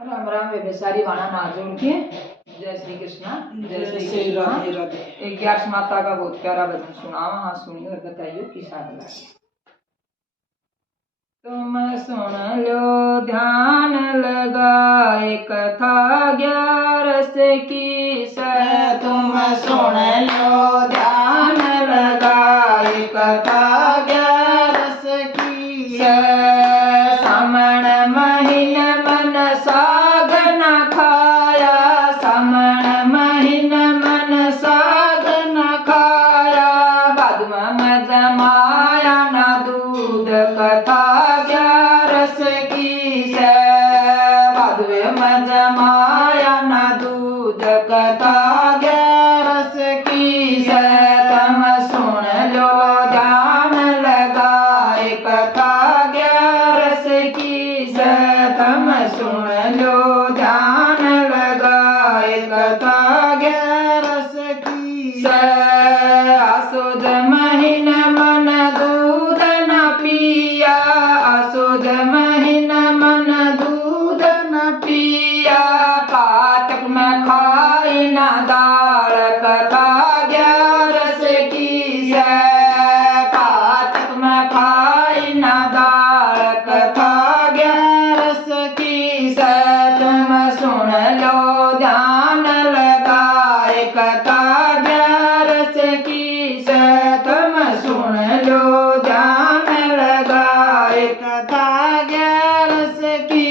राम राम वे सारी वाणा नाथ जोड़ के जय श्री कृष्णा जय श्री राधे राधे। 11 माता का बहुत प्यारा भजन सुनाओ। हाँ सुनिए और बताइए किसा लगे। तुम सुन लो ध्यान लगाए कथा 11 की तुम सुन लो ध्यान लगाए कथा 11 की समण महीन मन साग न खाया समण महीन मन साग न खाया बदम में जमाया न दूध कथा 11 की बदवे में जमाया न दूध कथा 11 की तुम सुन लो ध्यान लगाए कथा 11 की तुम सुन लो ध्यान लगाए कथा 11 की असुद महीन मन दूध न पिया असुद महीन मन दूध न पिया पातक में खाई न दाल कथा 11 की पातक में खाई न दाल कथा 11 की तुम सुन लो ध्यान लगाए कथा 11 की तुम सुन लो ध्यान लगाए कथा 11 की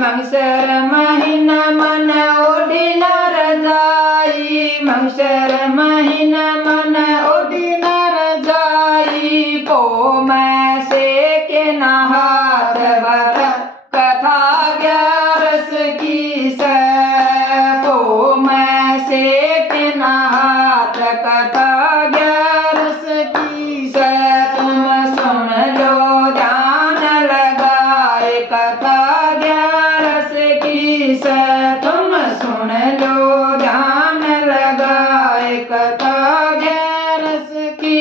मंगसर महीन मन ओढ़ी न रजाई मंगसर महीन मन ओढ़ी न रजाई पो में से के न हाथ भर कथा 11 की पो में से के न हाथ कथा 11 की तुम सुन लो ध्यान लगाए कथा 11 की तुम सुन लो ध्यान लगाए कथा 11 की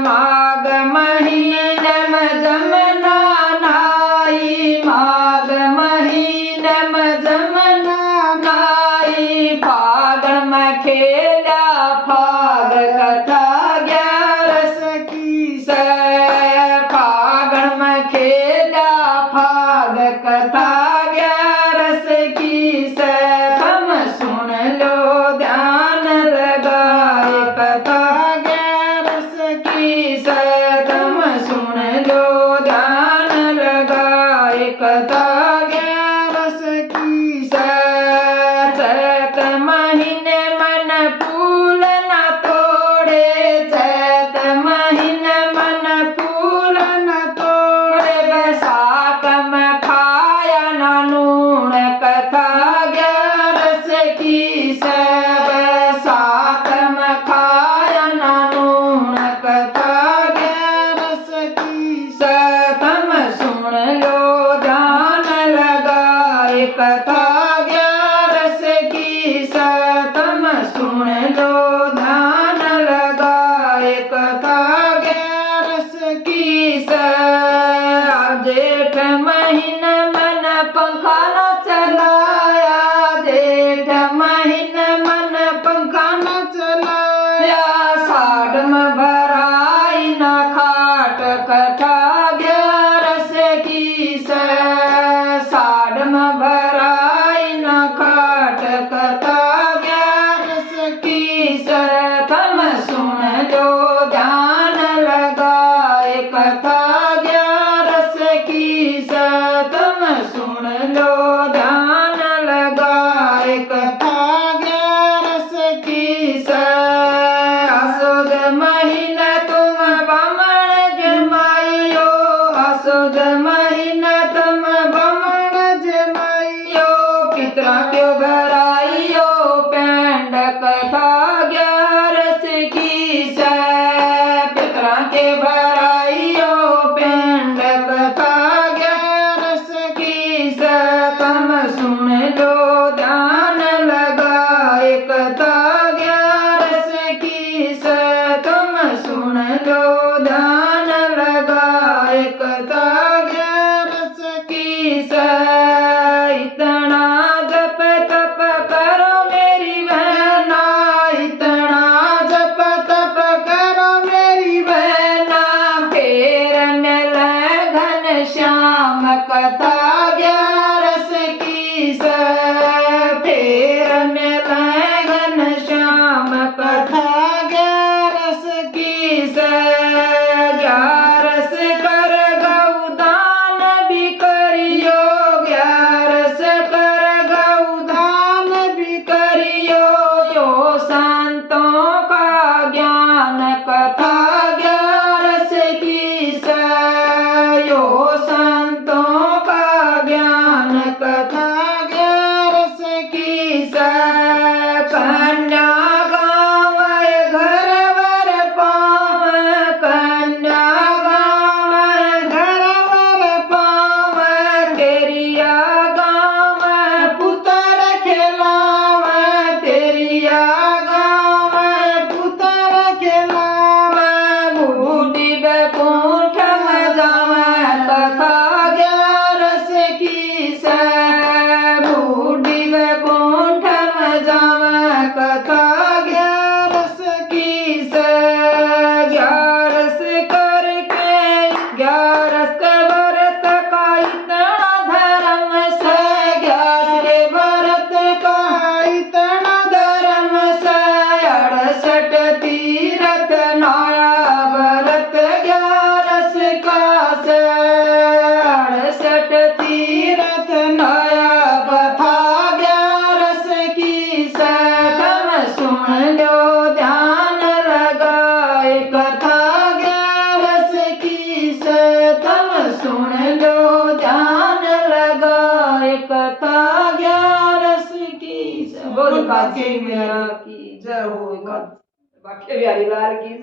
माघ महीन में जमना नाई माघ महीन में जमना नाई फागण में खेला फाग कथा 11 की फागण में खेला फाग कथा 11 की तुम सुन लो ध्यान लगाए कथा 11 की तुम सुन लो ध्यान लगाए कथा 11 की चैत महीने मन फूल न तोड़े चैत महीने मन फूल न तोड़े बैसाख में खाया न नून कथा 11 की बैसाख में खाया न नून कथा 11 की तुम सुन लो ध्यान लगाए कथा 11 की तुम सुन लो ध्यान लगाए कथा 11 की जेठ महीन मन पंखा न चलाया जेठ महीन मन पंखा न चलाया साढ़ में भराई न खाट कथा 11 की साढ़ में भराई न खाट कथा 11 की तुम सुन लो ध्यान लगाए कथा 11 की तुम सुन लो ध्यान लगाए कथा 11 की असुद महीन तुम बामण जमाइयो असुद महीन तुम बामण जमाइयो पितरा क्यों भराइयो पेंड कथा 11 की पितरा के भराइयो पेंड कथा 11 की तुम सुन लो ध्यान लगाए कथा 11 की तुम सुन लो ध्यान लगाए कथा 11 की श्याम कथा ग्यारस की फेर मिले घन श्याम कथा ग्यारस की ग्यारस कर गौदान भी करियो ग्यारस कर गौदान भी करियो यो संतों का ज्ञान कथा ग्यारस की यो संतों का ज्ञान कथा ग्यारस की कन्या गाँव घर वर पाव कन्या गाँव घर वर पाव तेरिया गाँव पुत्र खिलाव तेरिया गाँव पुत्र खिलाव बूढ़ी बैकुंठ में जाव कथा ग्यारस की बूढ़ी बैकुंठ में जाव कथा ग्यारस की ग्यारस करके ग्यारस व्रत का इतना धर्म ग्यारस के व्रत का इतना धर्म 68 तीरथ नया व्रत ग्यारस का 68 तीरथ नया कथा ग्यारस की तुम सुन लो ध्यान लगाए कथा ग्यारस की तुम सुन लो ध्यान लगाए कथा ग्यारस की बोल बाके मेरा की जय हो बाके बिहारी लाल की